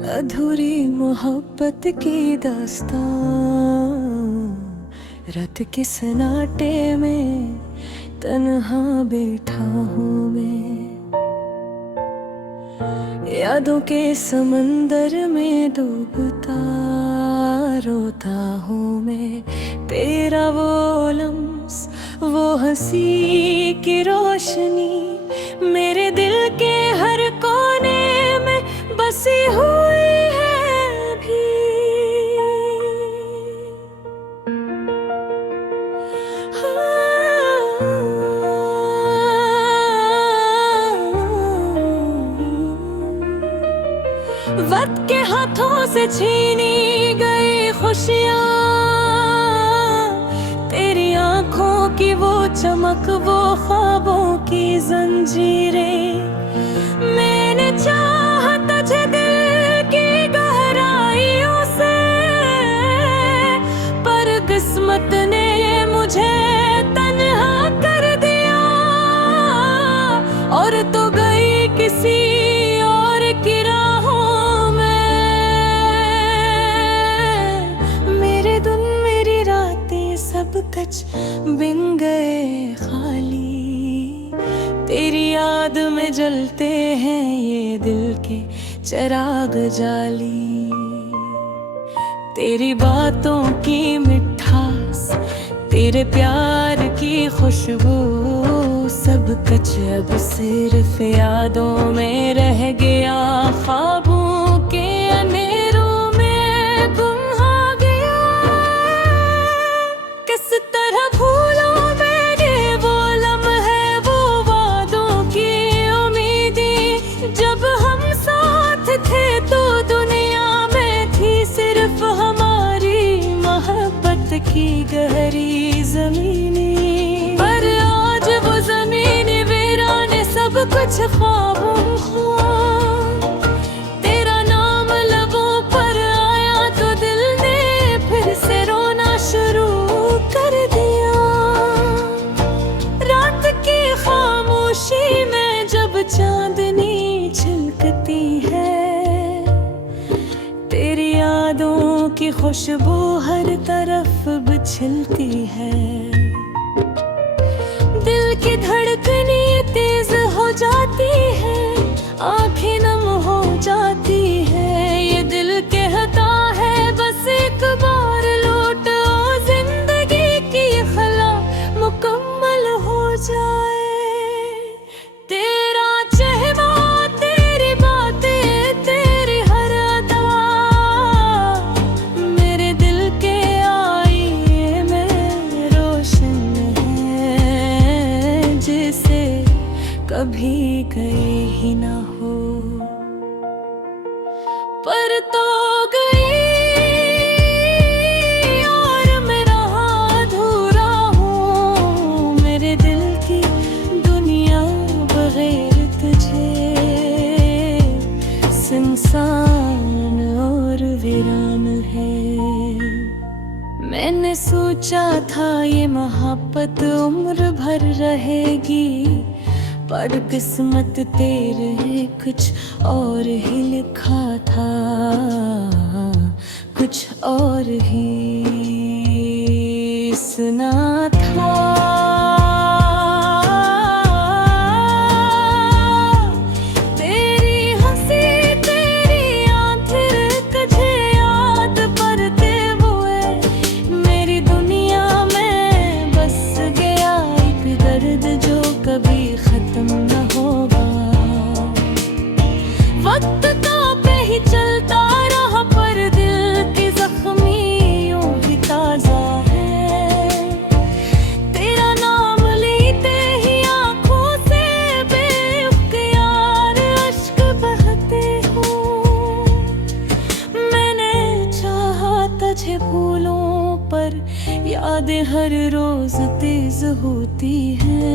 अधूरी मोहब्बत की दास्तां, रात के सन्नाटे में तन्हा बैठा हूँ मैं। यादों के समंदर में डूबता रोता हूँ मैं। तेरा वो लम्स, वो हंसी की रोशनी मेरे दिल के हर कोने में बसी हुई है अभी। वक्त के हाथों से छीनी गई खुशियाँ, तेरी आंखों की वो चमक, वो ख्वाबों की जंजीरें। मैंने चाहा तुझे दिल की गहराइयों से, पर किस्मत ने मुझे तन्हा कर दिया। और तो गई किसी और की राहों में। मेरे दिन मेरी रातें सब कच बिन गए खाली। तेरी याद में जलते हैं ये दिल के चिराग जाली। तेरी बातों की मिठास, तेरे प्यार की खुशबू, सब कुछ अब सिर्फ यादों में रह गया। ख्वाबों के अंधेरों में गुम हो गया। किस तरह भूलों मैंने वो लम्हे, वो वादों की उम्मीदें। जब हम साथ थे तो दुनिया में थी सिर्फ हमारी मोहब्बत की गहरी ज़मीनी। पर आज वो ज़मीनी वीराने सब कुछ ख्वाबों को। तेरा नाम लबों पर आया तो दिल ने फिर से रोना शुरू कर दिया। रात की खामोशी में जब चांदनी छिलकती है, तेरी यादों की खुशबू हर तरफ बिछलती है। दिल की धड़कनें तेज हो जाती है, आंखें नम हो जाती है। ये दिल कहता है बस एक बार लौट आओ, जिंदगी की खला मुकम्मल हो जाए। तेरा चेहरा, तेरी बातें, तेरी हर अदा मेरे दिल के आईने में रोशन है, जिसे कभी गए ही ना हो। पर तो गई और मैं रहा अधूरा हूँ। मेरे दिल की दुनिया बगैर तुझे सुनसान और वीरान है। मैंने सोचा था ये मोहब्बत उम्र भर रहेगी, पर किस्मत तेरे कुछ और ही लिखा था, कुछ और ही सुना था। तेरी हंसी, तेरी आंखें तुझे याद करते हुए मेरी दुनिया में बस गया एक दर्द जो कभी खत्म न होगा। वक्त तो पे ही चलता रहा, पर दिल की जख्मी यूं ही ताजा है। तेरा नाम लेते ही आंखों से बेख्तियार अश्क बहते हो। मैंने चाहा तुझे भूलों पर यादें हर रोज तेज होती हैं।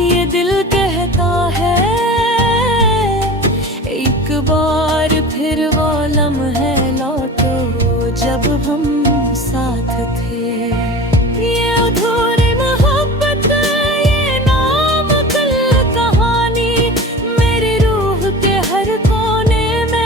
ये दिल कहता है एक बार फिर वो लम्हे लौटो जब हम साथ थे। ये अधूरी मोहब्बत, ये नाम कल कहानी मेरी रूह के हर कोने में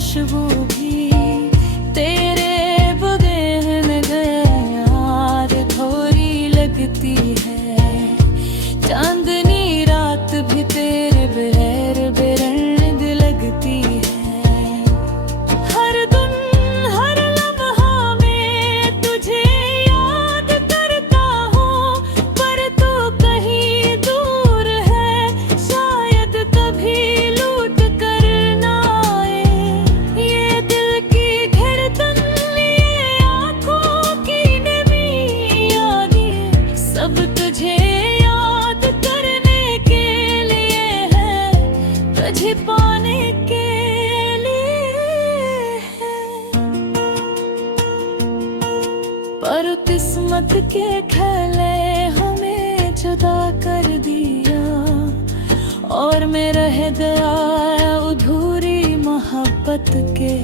खुशबू भी तेरे बगैर गए यार थोड़ी लगती है। चांदनी रात भी तेरे बगैर बेरंग लगती है। हर दिन हर लम्हा में तुझे याद करता हूँ, पर तू कहीं दूर है, शायद कभी लौट कर ना आए। ये दिल की धड़कन, ये आँखों की नमी यादें सब तुझे याद करने के लिए है, तुझे पाने के लिए है। पर किस्मत के खेले हमें जुदा कर दिया, और मैं रह गया अधूरी मोहब्बत के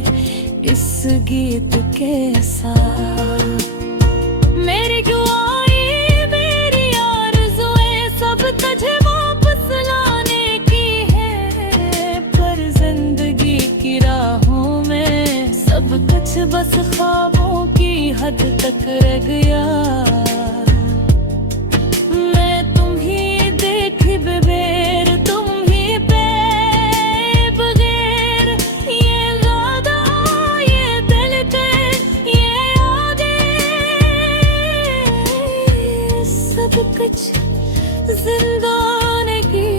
इस गीत के साथ। मेरी दुआएं मेरी आरज़ुएं सब तुझे वापस लाने की है, पर जिंदगी की राहों में सब कुछ बस ख्वाबों की हद तक रह गया। मैं तुम ही देखी बेर, तुम ही पे बगैर, ये वादा ये दिल के ये आगे सब कुछ जिंदाने की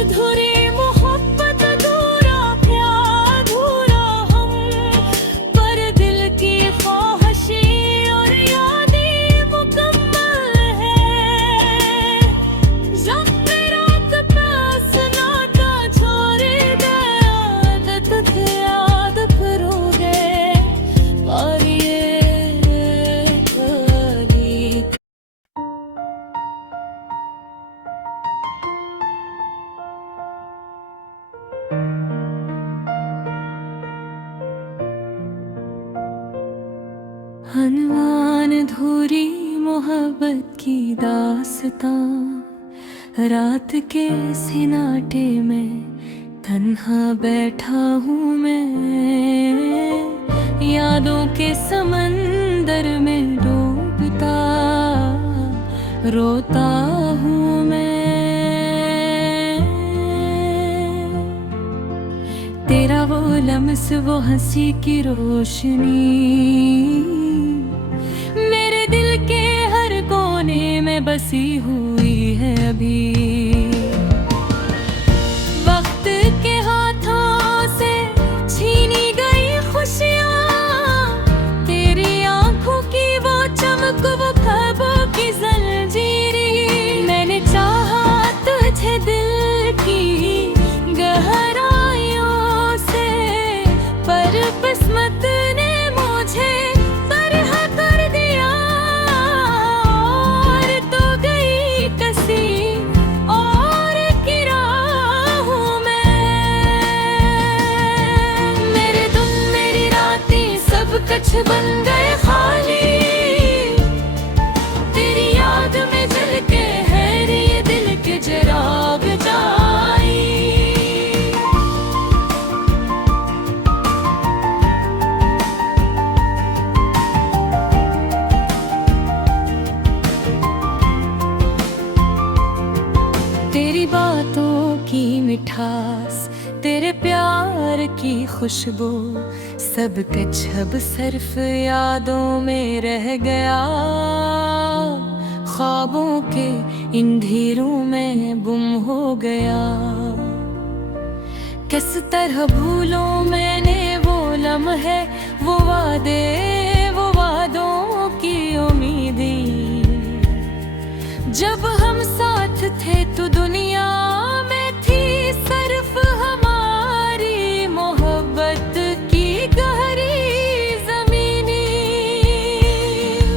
अधूरी मोहब्बत, अधूरा प्यार, अधूरा हम, पर दिल की ख्वाहिशें और यादें मुकम्मल है। जब रात पास नाता छोड़ गया, आदत याद करोगे और ये कभी। अनवान अधूरी मोहब्बत की दास्तां, रात के सन्नाटे में तन्हा बैठा हूँ मैं, यादों के समंदर में डूबता रोता हूँ मैं। तेरा वो लम्स वो हंसी की रोशनी मेरे दिल के हर कोने में बसी हुई है अभी। वक्त के हाथों से छीनी गई खुशियाँ, तेरी आंखों की वो चमक, वो ख्वाबों की जंजीरें। मैंने चाहा तुझे दिल की गहराइयों से, पर किस्मत ने मुझे बरहा कर दिया, और तो गई कसी और की राहों में। मेरे दिन मेरी रातें सब कुछ बन गए खाली, तेरी याद में जल के है ये दिल के चिराग जाई। तेरी बातों की मिठास, तेरे प्यार की खुशबू, सब कुछ अब सिर्फ यादों में रह गया। ख्वाबों के इन ढेरों में गुम हो गया। किस तरह भूलूं मैंने वो लम्हे, वो वादे, वो वादों की उम्मीदें, जब हम साथ थे तो दुनिया में थी सिर्फ हमारी मोहब्बत की गहरी ज़मीनी।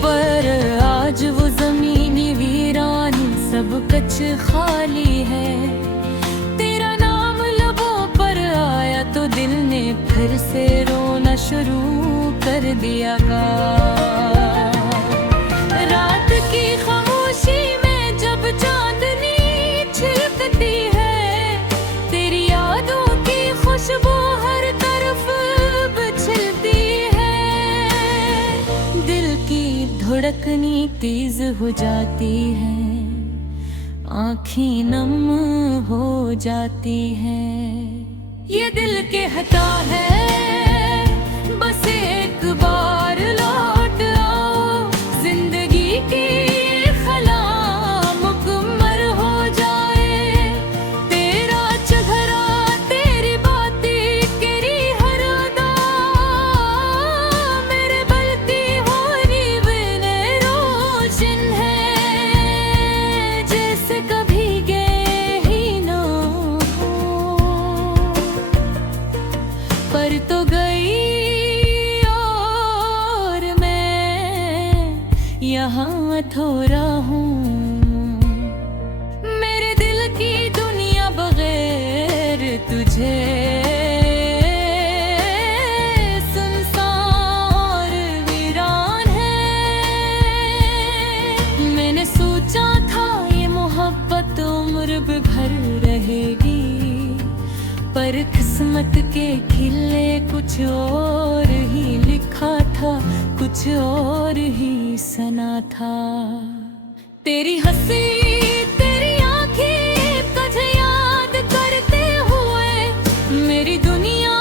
पर आज वो ज़मीनी वीरानी सब कुछ खाली है। तेरा नाम लबों पर आया तो दिल ने फिर से रोना शुरू कर दिया। रात की खामोशी में जब चांदनी छिलकती है, तेरी तेज हो जाती है, आँखें नम हो जाती हैं। ये दिल कहता है बस एक बार लौट आओ, जिंदगी की खला मुकम्मल हो जाए। तेरा चेहरा, तेरी बातें, तेरी हर अदा मेरे बलती हो नींवें रोशन है, जैसे कभी गए ही ना हो। पर तो गई और मैं यहाँ थोड़ा हूँ। मेरे दिल की दुनिया बगैर तुझे सुनसान और वीरान है। मैंने सोचा था ये मोहब्बत उम्र भर रहेगी, पर किस्मत के खिले कुछ और ही लिखा था, कुछ और ही सना था। तेरी हंसी, तेरी आंखें तुझे याद करते हुए मेरी दुनिया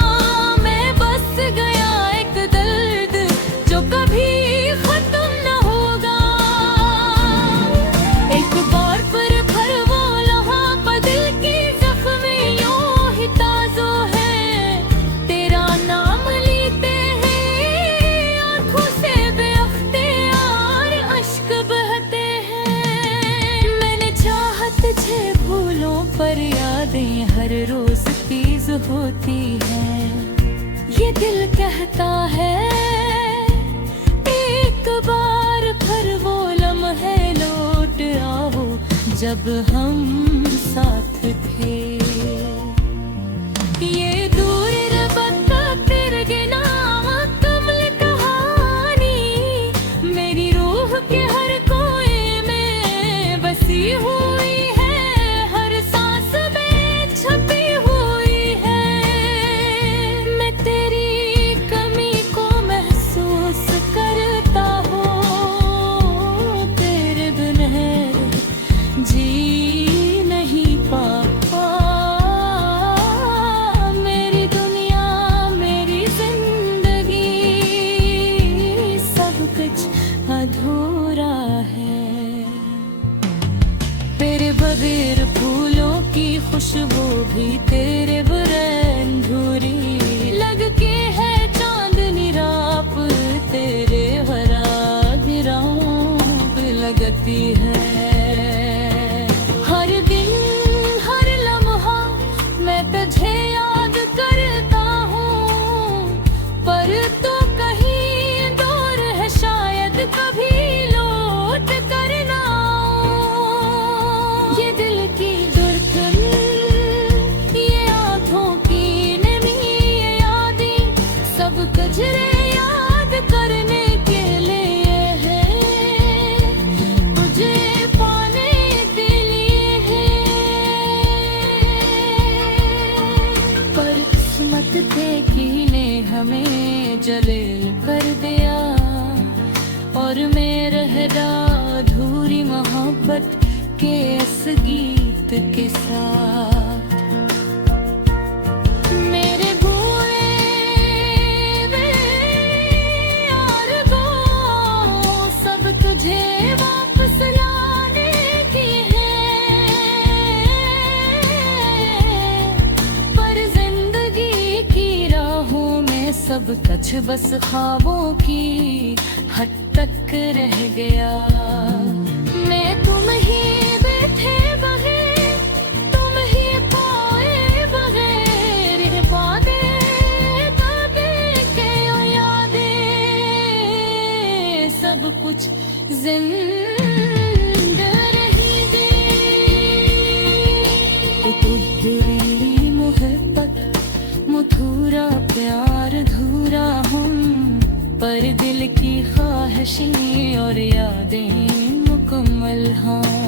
में बस गया एक दर्द जो कभी खत्म न होगा। एक बार फिर वो लम्हा बदल की जख्म यूं ही ताज़ा है, तेरा नाम लेते हैं आँखों से बेअख्तियार अश्क बहते हैं। मैंने चाहा तुझे भूलों पर यादें हर रोज तेज होती हैं। ये दिल कहता है एक बार फिर वो लम्हे लौट आओ जब हम साथ थे। ये दूर रबत तेरे गिना कमल कहानी मेरी रूह के हर कोए में बसी हुई है, हर सांस में छपी हुई है। मैं तेरी कमी को महसूस करता हूँ, तेरे बिन जी नहीं पाता। मेरी दुनिया, मेरी जिंदगी सब कुछ अधूरा है। तेरे बगैर फूलों की खुशबू भी तेरे बरैन अधूरी लगती है। चांदनी रात तेरे हरा गिराऊं पे लगती है। हर दिन हर लम्हा मैं तुझे याद करता हूँ, पर तो कहीं दूर है शायद कभी लौट कर ना आऊं। ये दिल की धड़कन, ये आँखों की नमी, ये यादें सब कजरे याद करने के लिए है, तुझे पाने के लिए है। पर किस्मत थे कीने हमें जले कर दिया, और मैं रहदा अधूरी मोहब्बत के इस गीत के साथ। मेरे भूले वे यार वो सब तुझे वापस लाने की है, पर जिंदगी की राहों में सब कुछ बस ख्वाबों की हद तक रह गया। मैं तुम ही बैठे बगैर, तुम ही पाए बगैर, ये बातें बातें के यादें सब कुछ जिंदा रही दे। तुझे मोहब्बत मथुरा प्यार अधूरा हम, पर दिल की ख्वाहिशें और यादें मुकम्मल हाँ।